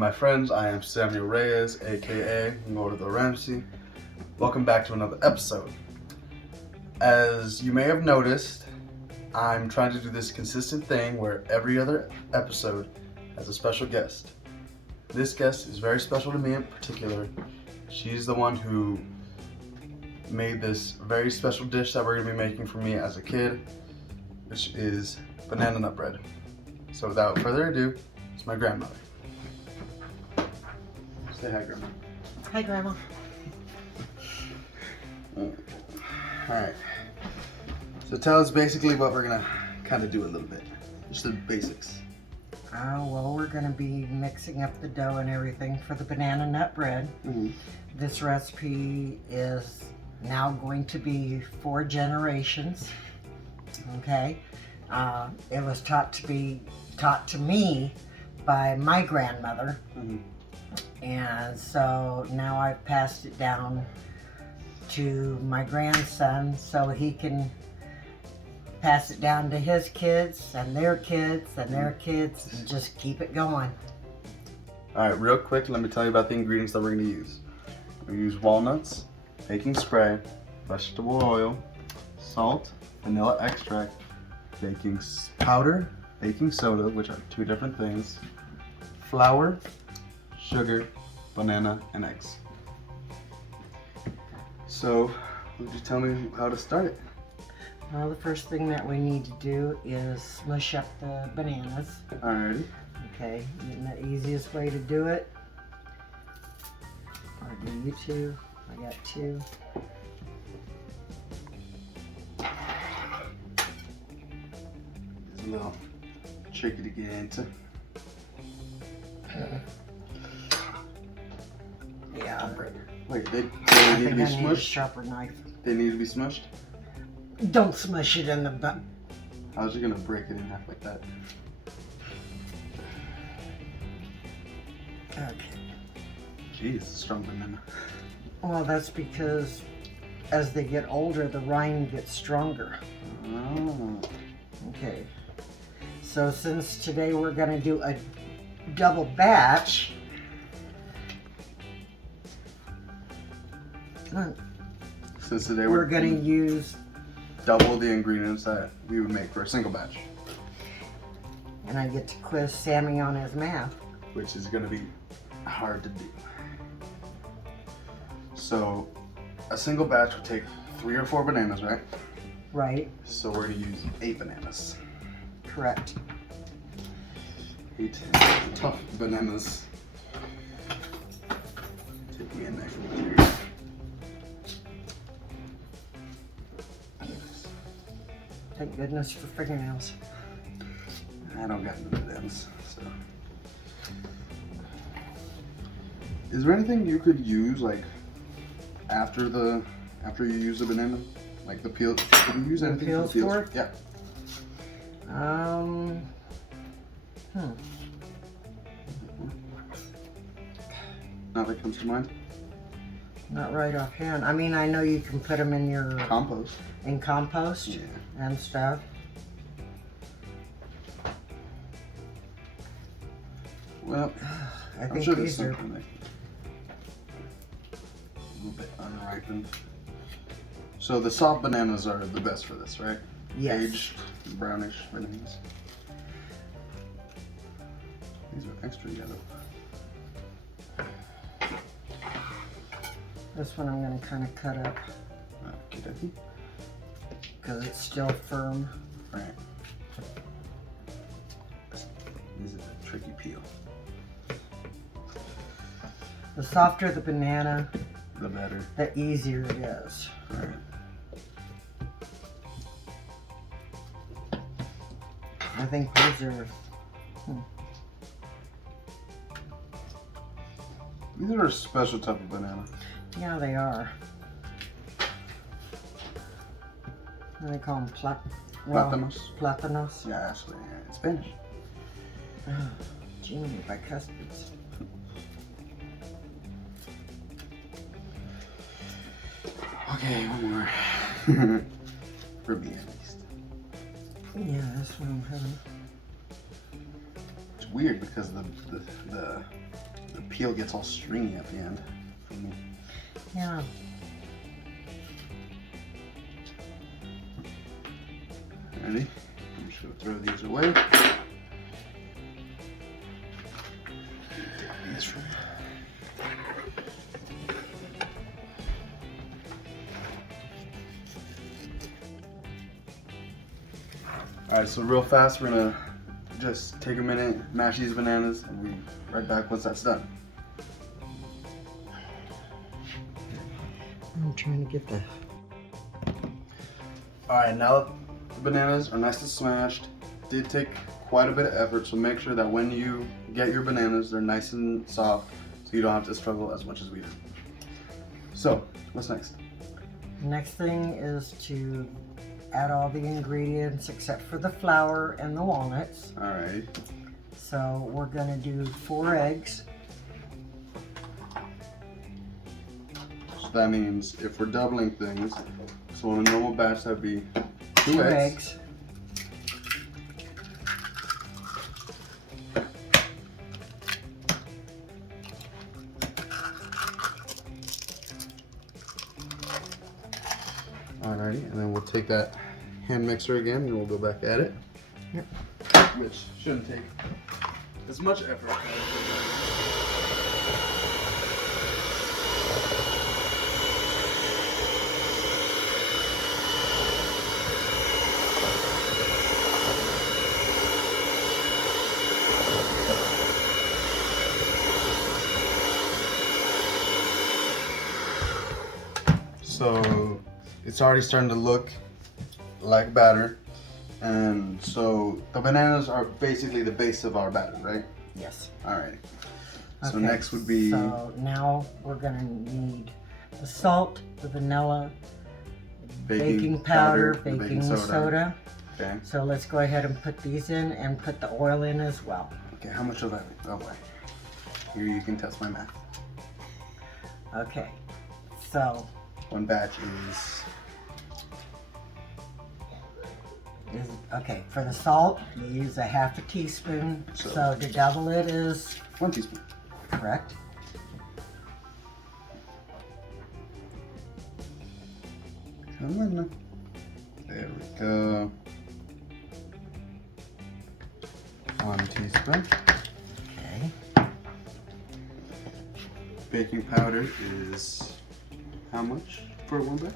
my friends, I am Samuel Reyes, aka Gordo Ramsi. Welcome back to another episode. As you may have noticed, I'm trying to do this consistent thing where every other episode has a special guest. This guest is very special to me in particular. She's the one who made this very special dish that we're going to be making for me as a kid, which is banana nut bread. So without further ado, it's my grandmother. Say hi, Grandma. Hi, Grandma. Alright. So tell us basically what we're gonna kind of do a little bit. Just the basics. Well, we're going to be mixing up the dough and everything for the banana nut bread. This recipe is now going to be 4 generations. Okay. It was taught to me by my grandmother. And so now I've passed it down to my grandson so he can pass it down to his kids and their kids and their kids and just keep it going. Alright, real quick, let me tell you about the ingredients that we're going to use. We use walnuts, baking spray, vegetable oil, salt, vanilla extract, baking powder, baking soda, which are 2 different things, flour, sugar, banana, and eggs. So, would you tell me how to start it? Well, the first thing that we need to do is smush up the bananas. Alrighty. Okay, and the easiest way to do it, I'll do you 2. I got 2. It's a little tricky to get into. Yeah. Wait, they I need to think be I need a smushed? sharper knife. They need to be smushed? Don't smush it in the bun. How's you gonna break it in half like that? Okay. Jeez, it's a strong banana. Well, that's because as they get older, the rind gets stronger. Oh. Okay. So since today we're going to do a double batch, Since today we're going to use, double the ingredients that we would make for a single batch, and I get to quiz Sammy on his math. which is gonna be hard to do. So, a single batch would take 3 or 4 bananas, right? Right. So we're gonna use 8 bananas. Correct. 8 tough bananas. Take me a knife over here. Thank goodness for fingernails. I don't got none of them, so. Is there anything you could use, like, after you use the banana? Like the peel, could you use anything peels for the peels? for it? Yeah. Not that comes to mind? Not right offhand. I mean, I know you can put them in your Compost. compost Yeah. and stuff. Well, I I'm think sure there's these are. something a little bit unripened. So the soft bananas are the best for this, right? Yes. Aged, brownish bananas. These are extra yellow. This one I'm going to kind of cut up Okey-dokey. because it's still firm. Right. This is a tricky peel. The softer the banana, The better. the easier it is. Right. I think these are. These are a special type of banana. Yeah, they are. What do they call them? Plátanos. Plátanos. Yeah, actually, yeah, it's Spanish. Gee, by custards. Okay, one more. For me, at least. Yeah, that's what I'm having. It's weird because the The peel gets all stringy at the end for me. Yeah. Ready? I'm just gonna throw these away. Take these from. Alright, so real fast, we're gonna just take a minute, mash these bananas, and we'll be right back once that's done. I'm trying to get the... Alright, now that the bananas are nice and smashed, did take quite a bit of effort, so make sure that when you get your bananas, they're nice and soft, so you don't have to struggle as much as we did. So, what's next? Next thing is to add all the ingredients except for the flour and the walnuts. Alright. So we're gonna do 4 eggs. So that means if we're doubling things, so on a normal batch that'd be 2 eggs. Alrighty, and then we'll take that hand mixer again and we'll go back at it. Yep. Which shouldn't take as much effort. So it's already starting to look like batter, and so the bananas are basically the base of our batter, right? Yes. Alright. So Okay, next would be... So now we're gonna need the salt, the vanilla, baking powder, baking soda. Okay. So let's go ahead and put these in and put the oil in as well. Okay, how much of that? Oh, wait. Here you can test my math. Okay. So One batch is... okay, for the salt, you use a half a teaspoon. So to double it is 1 teaspoon. correct. Come on now. There we go. 1 teaspoon. Okay. Baking powder is how much for 1 batch?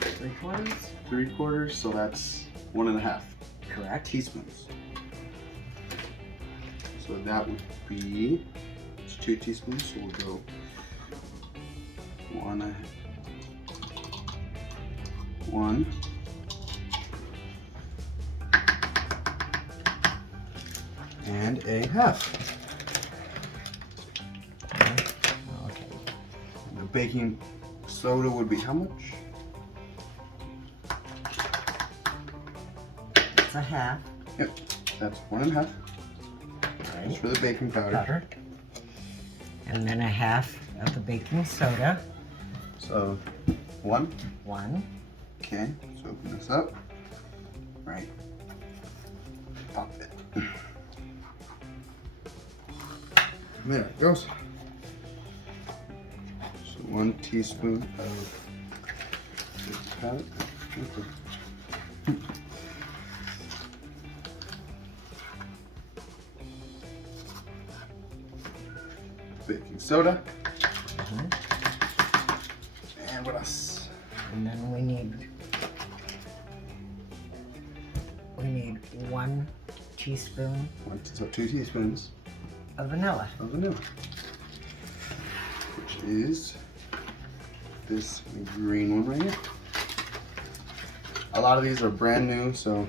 Three-quarters? 3/4, so that's 1.5 Correct. teaspoons. So that would be, it's 2 teaspoons, so we'll go 1 and a half. Okay. The baking soda would be how much? It's a half. Yep, that's 1.5. Right. Just for the baking powder. Powder. And then a half of the baking soda. So 1. 1. Okay, so open this up. Right. Pop it. There it goes. So 1 teaspoon of baking powder. Baking soda. And what else? And then we need 1 teaspoon So 2 teaspoons of vanilla. of vanilla, which is this green one right here. A lot of these are brand new, so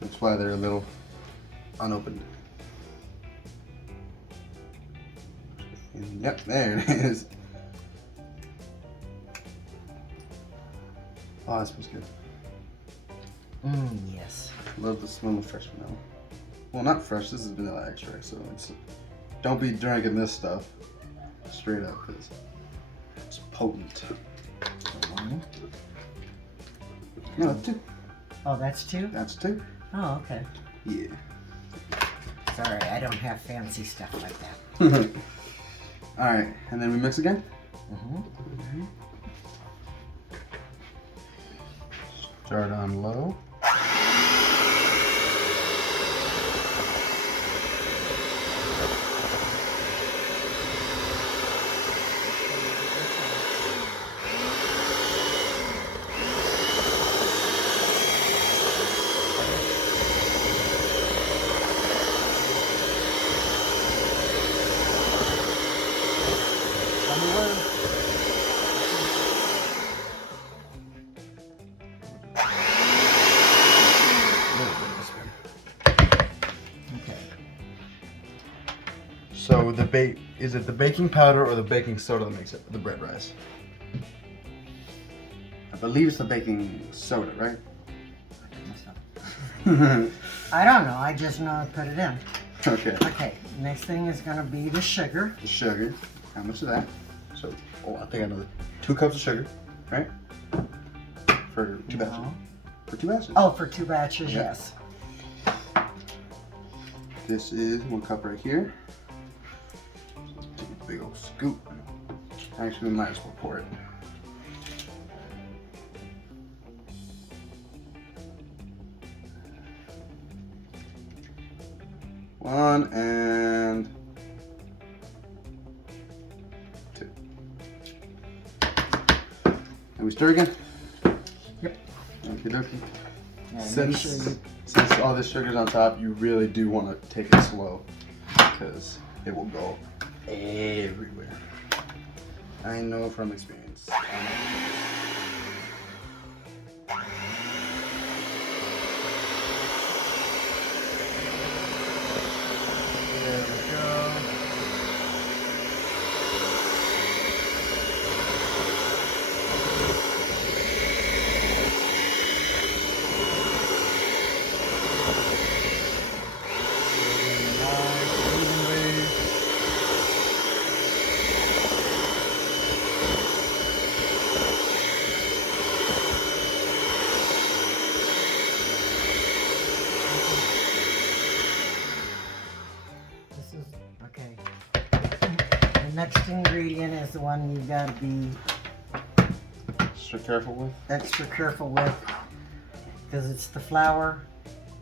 that's why they're a little unopened. And yep, there it is. Oh, that smells good. Yes. Love the smell of fresh vanilla. Well, not fresh, this is vanilla extract, so it's, don't be drinking this stuff straight up, because it's potent. So 1. No, 2. Oh, that's 2? That's 2. Oh, okay. Yeah. Sorry, I don't have fancy stuff like that. All right, and then we mix again. Start on low. So is it the baking powder or the baking soda that makes it the bread rise? I believe it's the baking soda, right? I don't know. I just know I put it in. Okay. Okay. Next thing is going to be the sugar. The sugar. How much of that? So, I think I know 2 cups of sugar, right? For 2 batches. No. For 2 batches. Oh, for 2 batches, Yeah. yes. This is 1 cup right here. Take a big old scoop. Actually, we might as well pour it. One and 2. And we stir again? Yep. Okie dokie. Yeah, Since all this sugar's on top, you really do want to take it slow because it will go everywhere. I know from experience. There we go. Okay. The next ingredient is the one you got to be Extra careful with. extra careful with because it's the flour,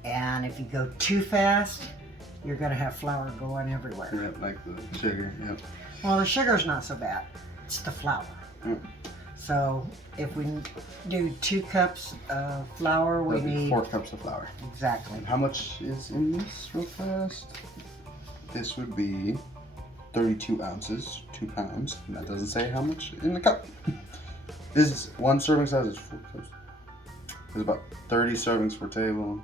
and if you go too fast, you're going to have flour going everywhere. Yep, like the sugar. Yep. Well, the sugar's not so bad. It's the flour. Yep. So if we do 2 cups of flour, we That'd be need 4 cups of flour. exactly. And how much is in this real fast? This would be 32 ounces, 2 pounds. And that doesn't say how much in the cup. This is 1 serving size is 4 cups. There's about 30 servings per table.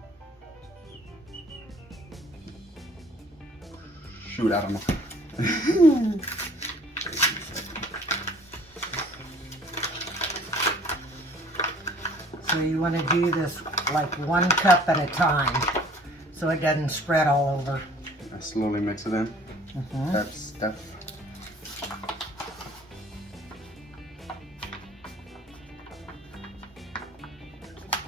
Shoot, I don't know. So you want to do this like 1 cup at a time so it doesn't spread all over. I slowly mix it in. That's step.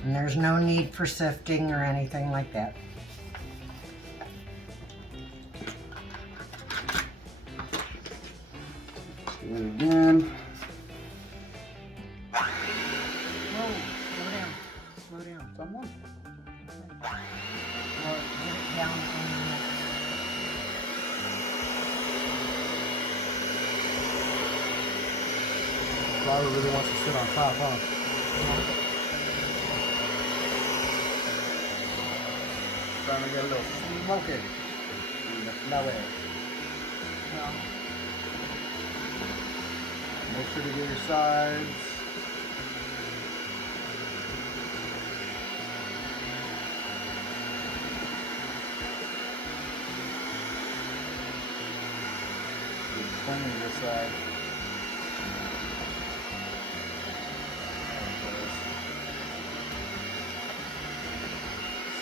And there's no need for sifting or anything like that. Do it again. Whoa, slow down. Slow down. Someone. Well, get it down on the mix. Flour really wants to sit on top, huh? Trying to get a little smoky in the flour. Make sure to get your sides. Plenty of this side.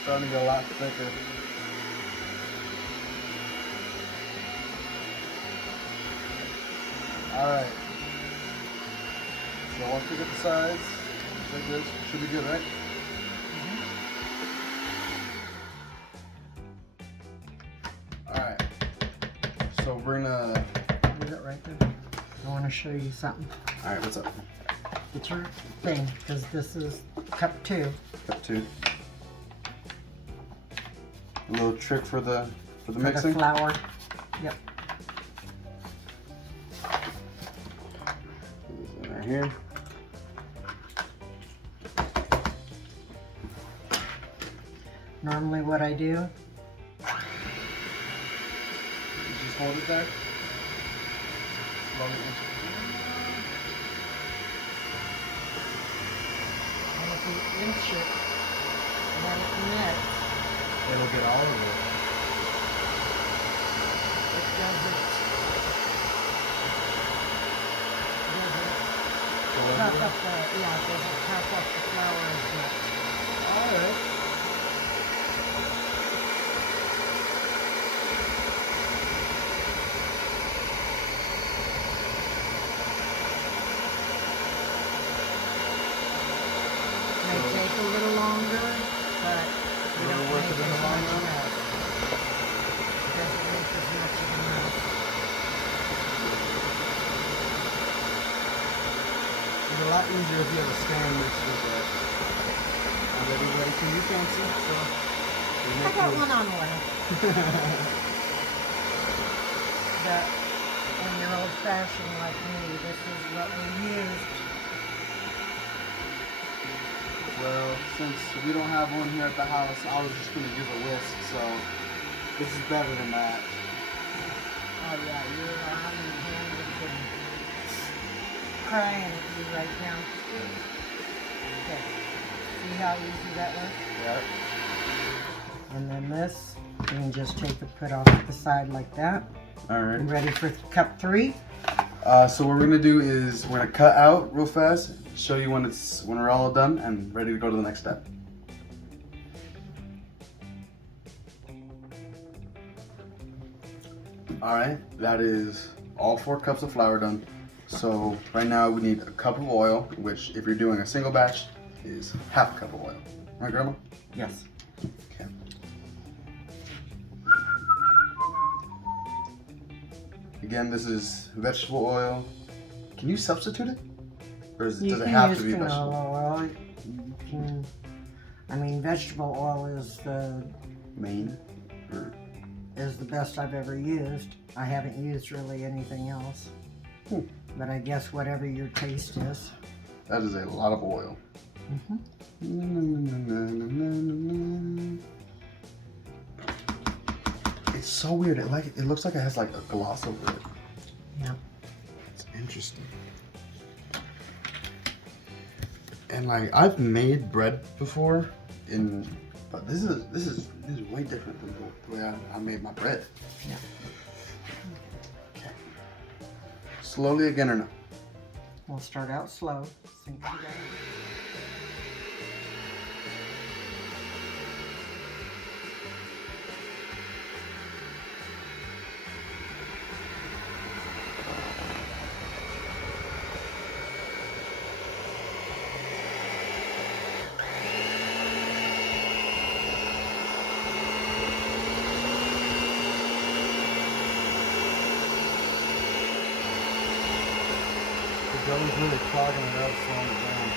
Starting to get a lot thicker. Alright. So once we get the sides, like this, should be good, right? I want to show you something. All right, what's up? Get your thing, because this is cup 2. Cup 2. A little trick for the For mixing. the flour. Yep. Put this in right here. Normally what I do, You just hold it there. and if you inch it, let it mix, It'll get all of it. it doesn't puff up the, yeah, it doesn't puff up the flour as much. Alright. May take a little longer, but you It'll don't work make a bit as much longer? mess. Doesn't make as much of a mess. It's a lot easier if you have a stand mixer, but not everybody can be fancy, so we I make got do. one on order. But when you're old fashioned like me, this is what we used. Well, since we don't have one here at the house, I was just going to use a whisk, so this is better than that. Oh yeah, your arm and hand have been crying at you right now. Okay. See how easy that was? Yeah. And then this, you can just take and put off to the side like that. You Alright. ready for cup 3? So what we're going to do is we're going to cut out real fast, show you when we're all done and ready to go to the next step. Alright, that is all 4 cups of flour done. So right now we need a cup of oil, which if you're doing a single batch is half a cup of oil. Right, Grandma? Yes. Okay. Again, this is vegetable oil. Can you substitute it? Or does it have to be vegetable? Oil. You can, I mean, vegetable oil is the Main? Or best I've ever used. I haven't used really anything else. But I guess whatever your taste is. that is a lot of oil. It's so weird. It looks like it has like a gloss over it. Yeah. It's interesting. And like I've made bread before, but this is way different than the way I made my bread. Yeah. Okay. Slowly again or no? We'll start out slow. Sink it together. The dough's really clogging it up, slowing it down.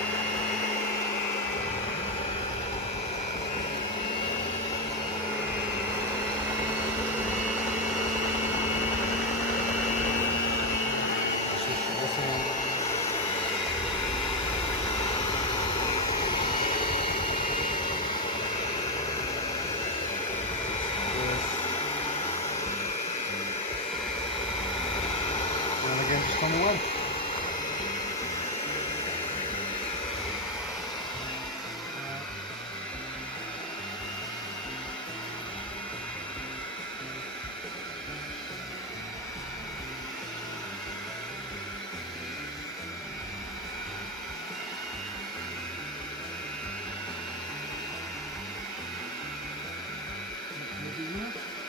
And again, just 21.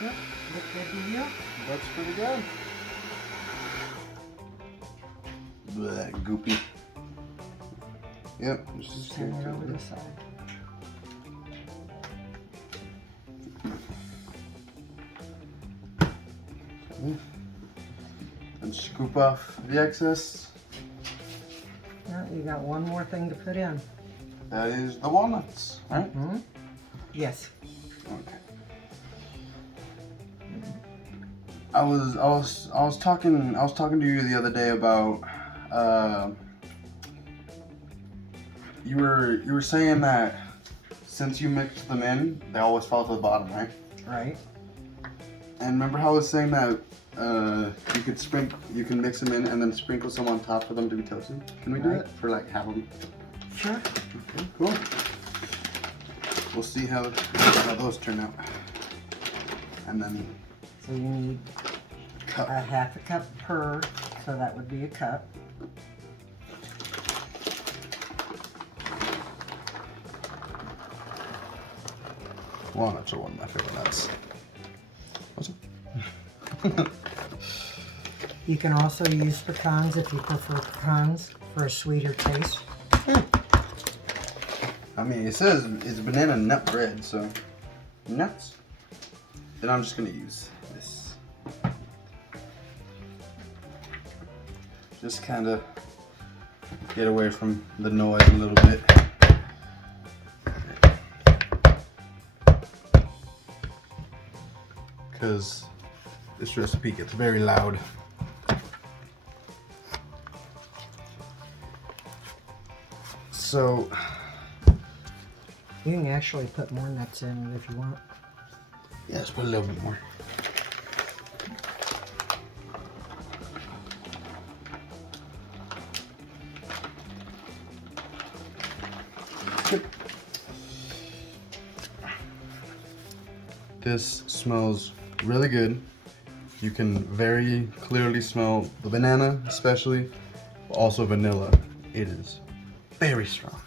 Yep. Look good to you? That's pretty good. Blech, goopy. Yep. Just turn it over the side. And just scoop off the excess. Now you got one more thing to put in. That is the walnuts, right? Mm-hmm. Yes. Okay. I was talking to you the other day about you were saying that since you mix them in, they always fall to the bottom, right? Right. And remember how I was saying that you can mix them in and then sprinkle some on top for them to be toasted? Can we do Right. that for like half of them? Sure. Okay, cool. We'll see how those turn out. And then So you need cup. a half a cup per, so that would be a cup. Walnuts are one of my favorite nuts. What's it? You can also use pecans if you prefer pecans for a sweeter taste. I mean, it says it's banana nut bread, so nuts. Then I'm just gonna use this. Just kind of get away from the noise a little bit. Because this recipe gets very loud. So You can actually put more nuts in it if you want. yeah, let's put a little bit more. Good. This smells really good. You can very clearly smell the banana, especially, but also vanilla. It is very strong.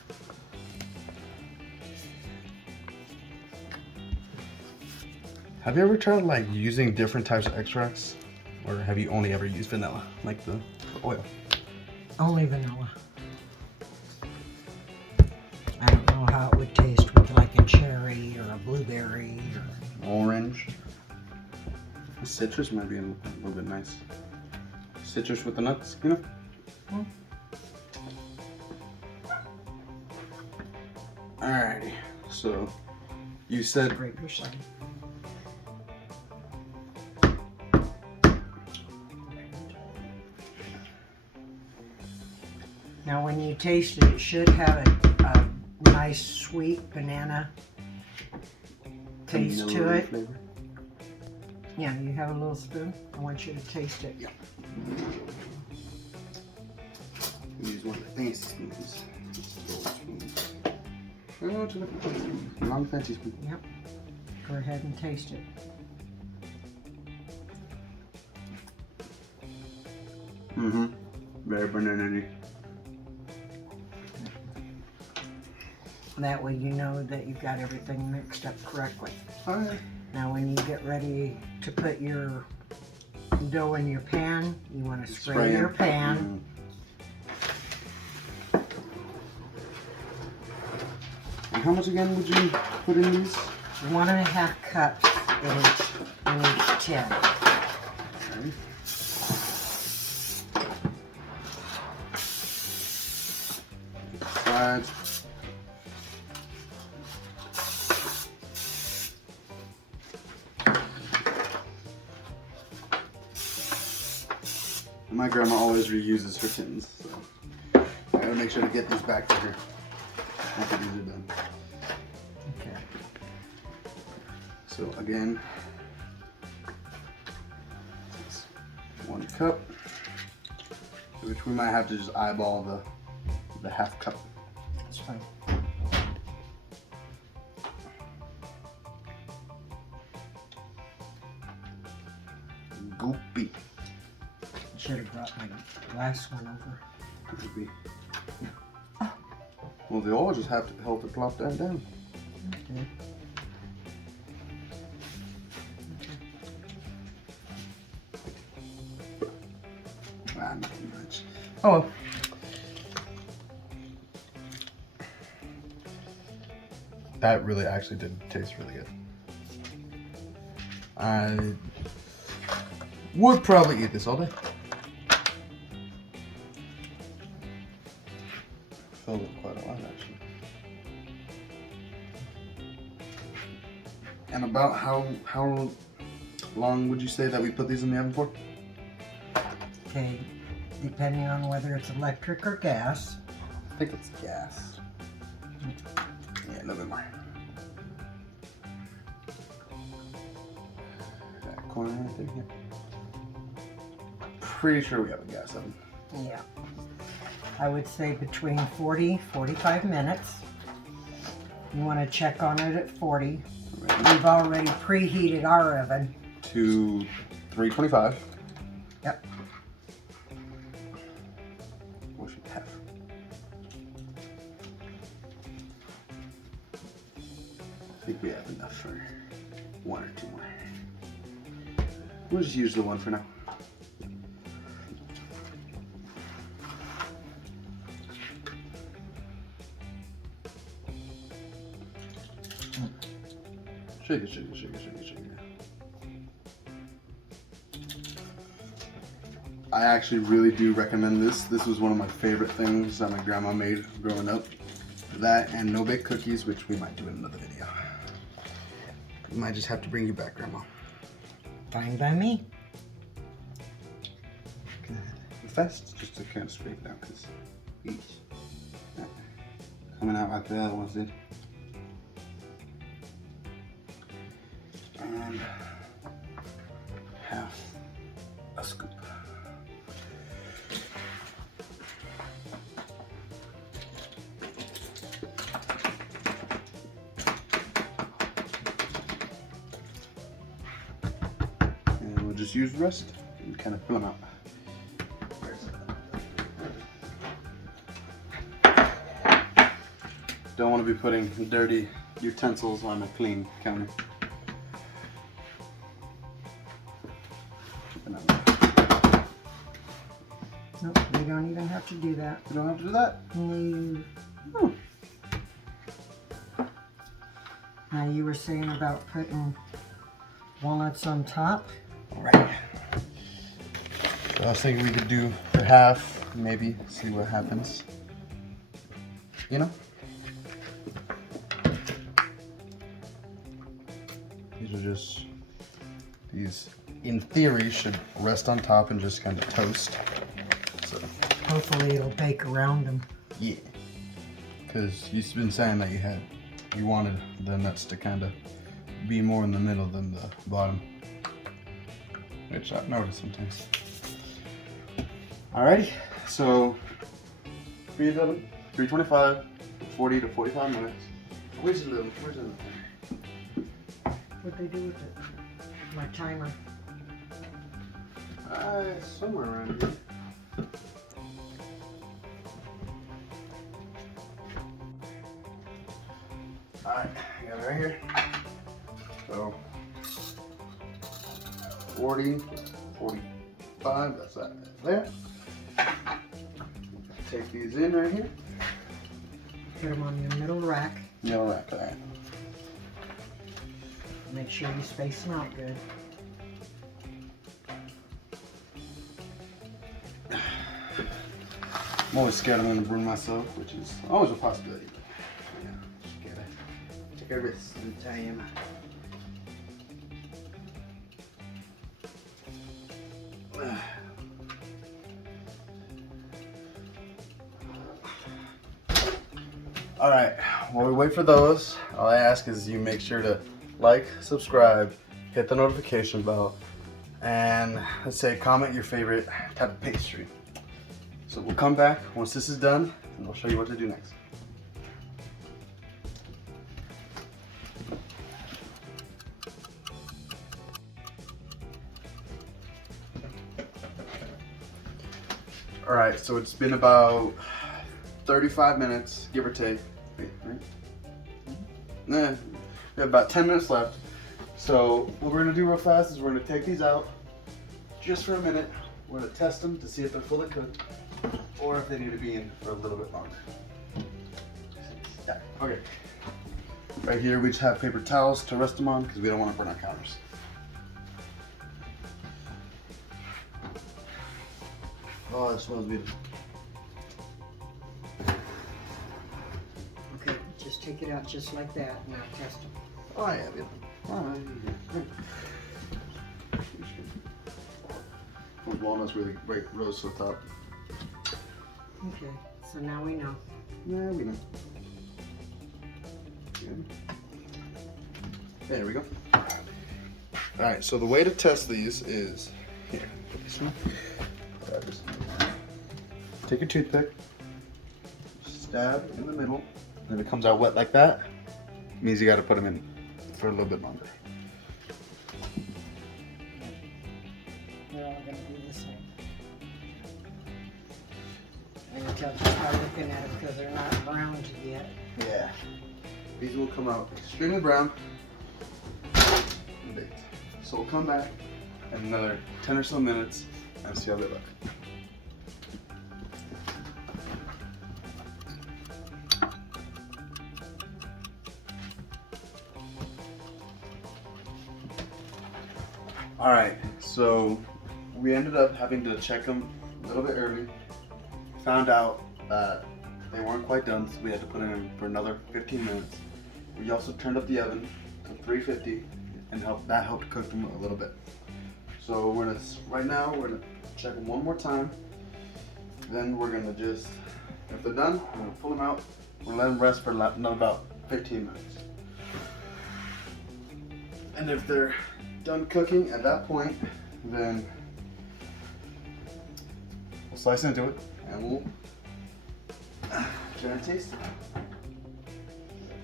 Have you ever tried like using different types of extracts? Or have you only ever used vanilla, like the oil? Only vanilla. I don't know how it would taste with like a cherry or a blueberry or... Orange. The citrus might be a little bit nice. Citrus with the nuts, you know? Hmm. Alrighty, so you said Scrape your side. Now when you taste it, it should have a nice sweet banana taste to vanilla it. flavor. Yeah, you have a little spoon. I want you to taste it. Yeah. Use one of the fancy spoons. Gold spoons. Oh, to the long fancy spoon. Yep. Go ahead and taste it. Mm-hmm. Very banana-y. That way you know that you've got everything mixed up correctly. Alright. Now when you get ready to put your dough in your pan, you want to spray your pan. And how much again would you put in these? 1.5 cups in each tin. Okay. Sides. My grandma always reuses her tins, so I gotta make sure to get these back to her after these are done. Okay. So again, it's 1 cup, which we might have to just eyeball the half cup. That's fine. Goopy. Should have brought my last one over. Goopy. Well, they all just have to help it plop that down. Okay. Ah, not too much. Oh well. That really actually did taste really good. I would probably eat this all day. filled up quite a lot actually. And about how long would you say that we put these in the oven for? Okay, depending on whether it's electric or gas. I think it's gas. Yeah, a little bit more. That corner right there. Yeah. Pretty sure we have a gas oven. Yeah. I would say between 40-45 minutes. You want to check on it at 40. We've already preheated our oven. To 325. Yep. What should we have? I think we have enough for one or two more. We'll just use the one for now. Shake it, shake it, shake it, shake it, shake it. I actually really do recommend this. This was one of my favorite things that my grandma made growing up. That and no-bake cookies, which we might do in another video. We might just have to bring you back, Grandma. Fine by me. Good. Fast, just to kind of straighten out, because each coming out like the other ones did. And half a scoop. And we'll just use the rest and kind of fill them out. Don't want to be putting dirty utensils on a clean counter. Nope, we don't even have to do that. You don't have to do that? No. Now you were saying about putting walnuts on top. All right. So I was thinking we could do for half, maybe, see what happens. You know? These in theory should rest on top and just kind of toast. So Hopefully it'll bake around them. yeah, because you've been saying that you wanted the nuts to kind of be more in the middle than the bottom, which I've noticed sometimes. Alrighty, so preheat oven 325, 40 to 45 minutes. Where's the little? What'd they do with it? My timer. Somewhere around here. Alright, I got it right here. So 40, 45, that's that there. Take these in right here. Put them on your middle rack. Middle rack, alright. Make sure you space them out good. I'm always scared I'm gonna burn myself, which is always a possibility. But yeah, just gotta take a risk sometime. All right, while we wait for those, all I ask is you make sure to like, subscribe, hit the notification bell, and let's say comment your favorite type of pastry. So we'll come back once this is done and we'll show you what to do next. All right, so it's been about 35 minutes, give or take. Wait, right? Nah, we have about 10 minutes left. So what we're gonna do real fast is we're gonna take these out just for a minute. We're gonna test them to see if they're fully cooked or if they need to be in for a little bit longer. Yeah, okay. Right here we just have paper towels to rest them on because we don't want to burn our counters. Oh, it smells beautiful. just take it out just like that and now test them. Oh, yeah, yeah. Oh, yeah. Those walnuts really rose to the top. Okay, so now we know. Yeah, we know. Good. There we go. Alright, so the way to test these is here. Take a toothpick, stab in the middle, and if it comes out wet like that, it means you got to put them in for a little bit longer. They're all going to be the same. And you can just by looking at them because they're not browned yet. Yeah. These will come out extremely brown and baked. So we'll come back in another 10 or so minutes and see how they look. All right, so we ended up having to check them a little bit early. Found out that they weren't quite done, so we had to put them in for another 15 minutes. We also turned up the oven to 350 and that helped cook them a little bit. So right now we're gonna check them one more time. Then we're gonna just, if they're done, we're gonna pull them out. We'll let them rest for another about 15 minutes. And if they're done cooking at that point, then we'll slice into it and we'll try and taste it.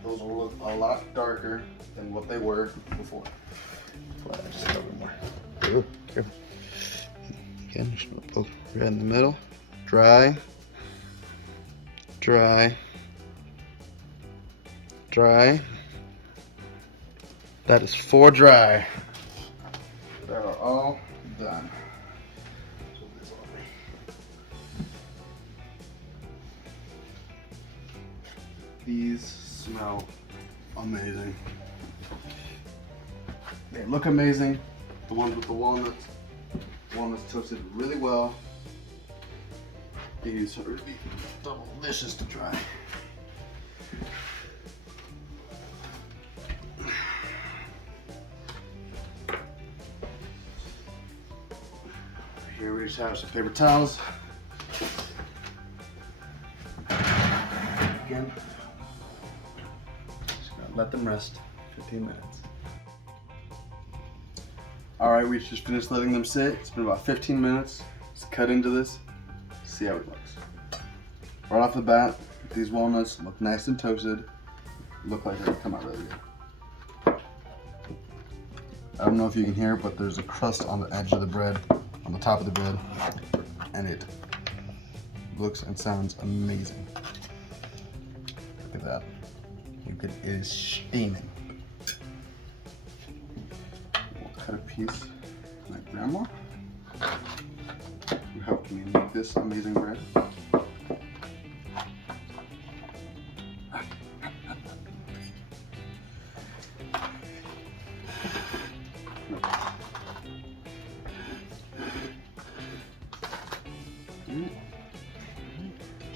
Those will look a lot darker than what they were before. Just a little bit more. Ooh, careful. Again, just gonna poke right in the middle. Dry. Dry. Dry. That is 4 dry. They're all done. These smell amazing. They look amazing. The ones with the walnuts toasted really well. These are really delicious to try. Here we just have some paper towels. Again, just gonna let them rest 15 minutes. All right, we just finished letting them sit. It's been about 15 minutes. Let's cut into this, see how it looks. Right off the bat, these walnuts look nice and toasted. Look like they're gonna come out really good. I don't know if you can hear it, but there's a crust on the edge of the bread, on the top of the bread, and it looks and sounds amazing. Look at that. It is steaming. We'll cut a piece. My grandma, who helped me make this amazing bread.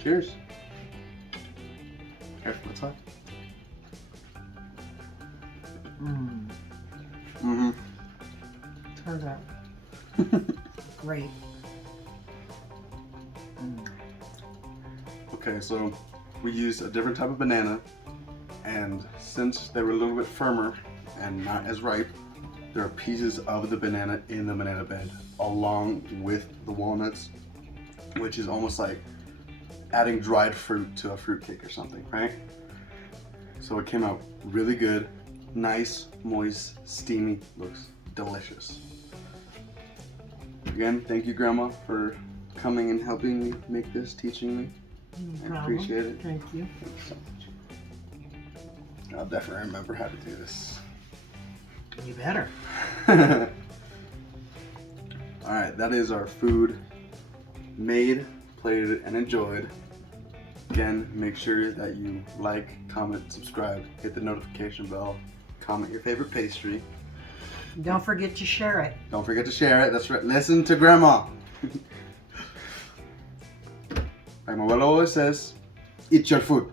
Cheers. Careful, it's hot. Turns out great. Okay, so we used a different type of banana, and since they were a little bit firmer and not as ripe, there are pieces of the banana in the banana bed along with the walnuts, which is almost like adding dried fruit to a fruitcake or something, right? So it came out really good, nice, moist, steamy, looks delicious. Again, thank you, Grandma, for coming and helping me make this, teaching me. No I appreciate it. Thank you. Thank you so much. I'll definitely remember how to do this. You better. All right, that is our food made, plated, and enjoyed. Again, make sure that you like, comment, subscribe, hit the notification bell, comment your favorite pastry. Don't forget to share it. Don't forget to share it. That's right. Listen to Grandma. Like my abuela always says, eat your food.